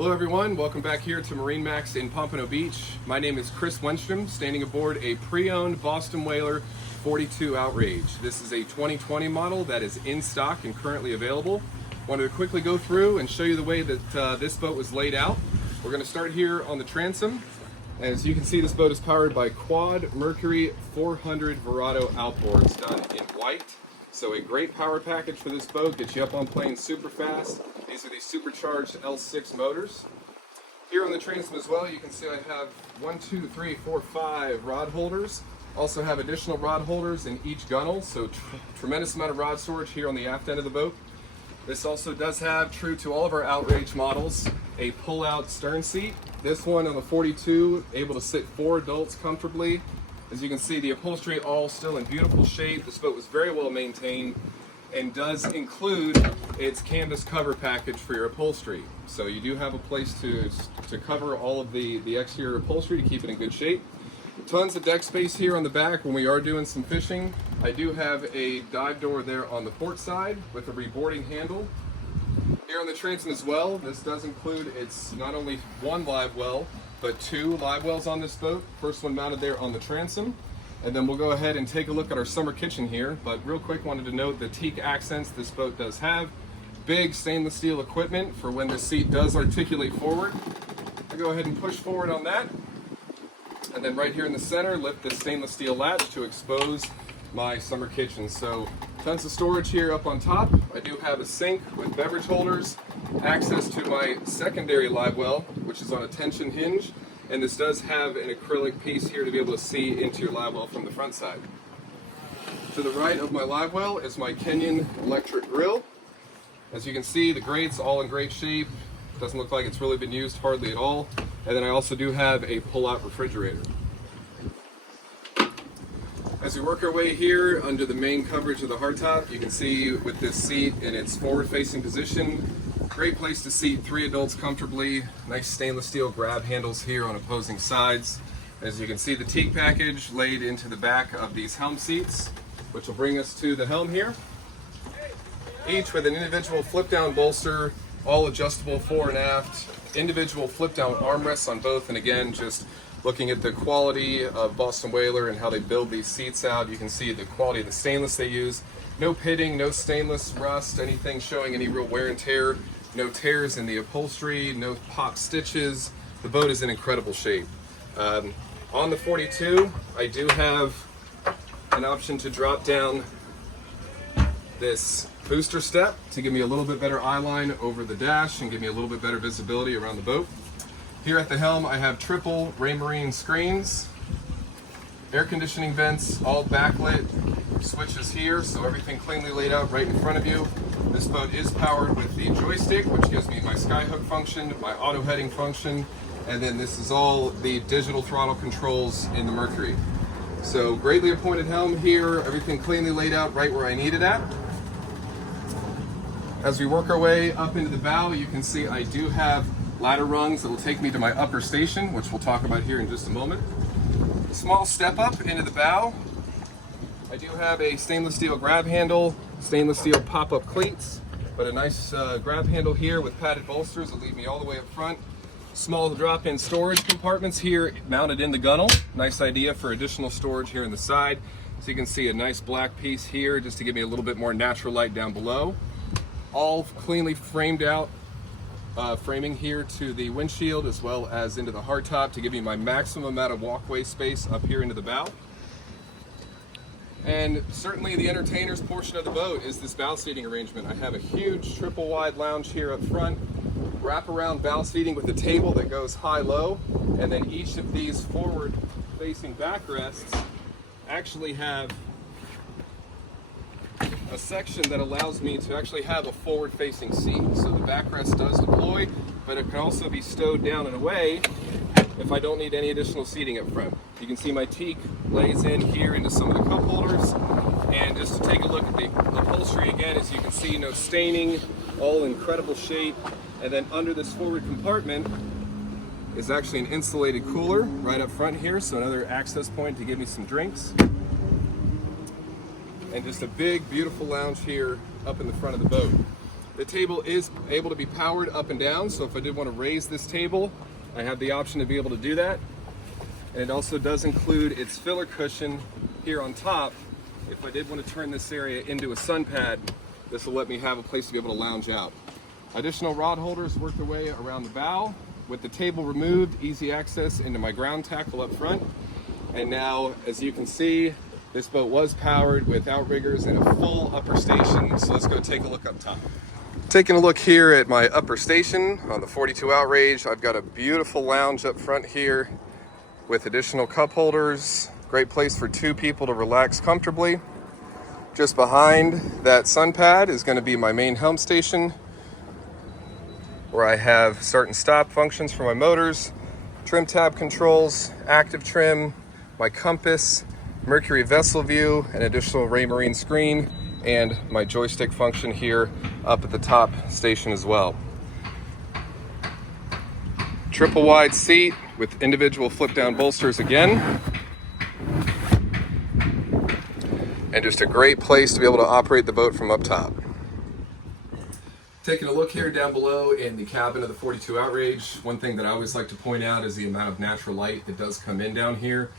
Hello everyone, welcome back here to MarineMax in Pompano Beach. My name is Chris Wenstrom, standing aboard a pre-owned Boston Whaler 42 Outrage. This is a 2020 model that is in stock and currently available. Wanted to quickly go through and show you the way that this boat was laid out. We're going to start here on the transom. As you can see, this boat is powered by quad Mercury 400 Verado outboards done in white. So a great power package for this boat, gets you up on planes super fast. These are the supercharged L6 motors. Here on the transom as well, you can see I have 5 rod holders. Also have additional rod holders in each gunnel, so tremendous amount of rod storage here on the aft end of the boat. This also does have, true to all of our Outrage models, a pull-out stern seat. This one on the 42, able to sit 4 adults comfortably. As you can see, the upholstery all still in beautiful shape. This boat was very well maintained and does include its canvas cover package for your upholstery. So you do have a place to cover all of the exterior upholstery to keep it in good shape. Tons of deck space here on the back when we are doing some fishing. I do have a dive door there on the port side with a reboarding handle. Here on the transom as well, this does include, it's not only 1 live well, but 2 live wells on this boat. First one mounted there on the transom. And then we'll go ahead and take a look at our summer kitchen here. But real quick, wanted to note the teak accents this boat does have. Big stainless steel equipment for when the seat does articulate forward. I'll go ahead and push forward on that. And then right here in the center, lift the stainless steel latch to expose my summer kitchen. So tons of storage here up on top. I do have a sink with beverage holders, access to my secondary live well, which is on a tension hinge. And this does have an acrylic piece here to be able to see into your live well from the front side. To the right of my live well is my Kenyon electric grill. As you can see, the grate's all in great shape. Doesn't look like it's really been used hardly at all. And then I also do have a pull-out refrigerator. As we work our way here under the main coverage of the hardtop, you can see with this seat in its forward-facing position, great place to seat 3 adults comfortably. Nice stainless steel grab handles here on opposing sides. As you can see, the teak package laid into the back of these Helm seats, which will bring us to the Helm here. Each with an individual flip-down bolster, all adjustable fore and aft, individual flip-down armrests on both, and again, just looking at the quality of Boston Whaler and how they build these seats out, you can see the quality of the stainless they use. No pitting, no stainless rust, anything showing any real wear and tear, no tears in the upholstery, no pop stitches. The boat is in incredible shape. On the 42, I do have an option to drop down this booster step to give me a little bit better eye line over the dash and give me a little bit better visibility around the boat. Here at the helm, I have triple Raymarine screens, air conditioning vents, all backlit, switches here, so everything cleanly laid out right in front of you. This boat is powered with the Joystick, which gives me my skyhook function, my auto heading function, and then this is all the digital throttle controls in the Mercury. So greatly appointed helm here, everything cleanly laid out right where I need it at. As we work our way up into the bow, you can see I do have ladder rungs that will take me to my upper station, which we'll talk about here in just a moment. A small step up into the bow. I do have a stainless steel grab handle, stainless steel pop-up cleats, but a nice grab handle here with padded bolsters that lead me all the way up front. Small drop-in storage compartments here mounted in the gunnel. Nice idea for additional storage here in the side. So you can see a nice black piece here just to give me a little bit more natural light down below. All cleanly framed out. Framing here to the windshield as well as into the hardtop to give me my maximum amount of walkway space up here into the bow. And certainly the entertainer's portion of the boat is this bow seating arrangement. I have a huge triple wide lounge here up front, wraparound bow seating with a table that goes high-low, and then each of these forward-facing backrests actually have a section that allows me to actually have a forward-facing seat. So the backrest does deploy, but it can also be stowed down and away if I don't need any additional seating up front. You can see my teak lays in here into some of the cup holders. And just to take a look at the upholstery again, as you can see, no staining, all in incredible shape. And then under this forward compartment is actually an insulated cooler right up front here, so another access point to give me some drinks. And just a big, beautiful lounge here up in the front of the boat. The table is able to be powered up and down, so if I did want to raise this table, I have the option to be able to do that. And it also does include its filler cushion here on top. If I did want to turn this area into a sun pad, this will let me have a place to be able to lounge out. Additional rod holders work their way around the bow. With the table removed, easy access into my ground tackle up front. And now, as you can see, this boat was powered with outriggers and a full upper station. So let's go take a look up top. Taking a look here at my upper station on the 42 Outrage, I've got a beautiful lounge up front here with additional cup holders. Great place for two people to relax comfortably. Just behind that sun pad is going to be my main helm station, where I have start and stop functions for my motors, trim tab controls, active trim, my compass, Mercury vessel view, an additional Raymarine screen, and my joystick function here up at the top station as well. Triple wide seat with individual flip down bolsters again. And just a great place to be able to operate the boat from up top. Taking a look here down below in the cabin of the 42 Outrage, one thing that I always like to point out is the amount of natural light that does come in down here.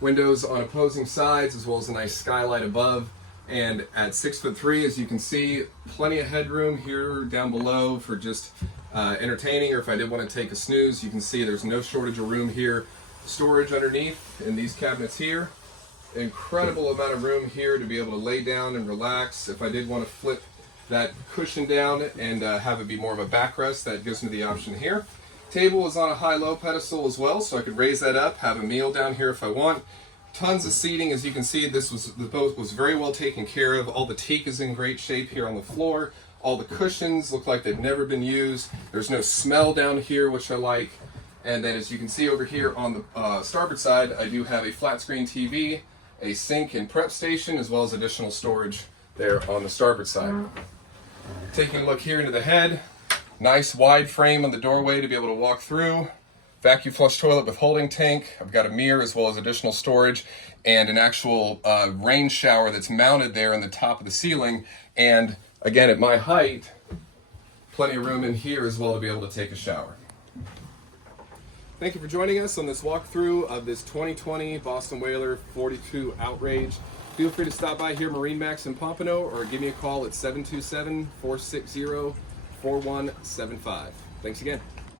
Windows on opposing sides, as well as a nice skylight above. And at 6'3", as you can see, plenty of headroom here down below for just entertaining, or if I did want to take a snooze, you can see there's no shortage of room here. Storage underneath in these cabinets here. Incredible amount of room here to be able to lay down and relax. If I did want to flip that cushion down and have it be more of a backrest, that gives me the option here. Table is on a high-low pedestal as well, so I could raise that up, have a meal down here if I want. Tons of seating. As you can see, the boat was very well taken care of. All the teak is in great shape here on the floor. All the cushions look like they've never been used. There's no smell down here, which I like. And then as you can see over here on the starboard side, I do have a flat screen TV, a sink and prep station, as well as additional storage there on the starboard side. Taking a look here into the head, nice wide frame on the doorway to be able to walk through. Vacuum flush toilet with holding tank. I've got a mirror as well as additional storage and an actual rain shower that's mounted there on the top of the ceiling. And again, at my height, plenty of room in here as well to be able to take a shower. Thank you for joining us on this walkthrough of this 2020 Boston Whaler 42 Outrage. Feel free to stop by here, MarineMax in Pompano, or give me a call at 727-460-4175. Thanks again.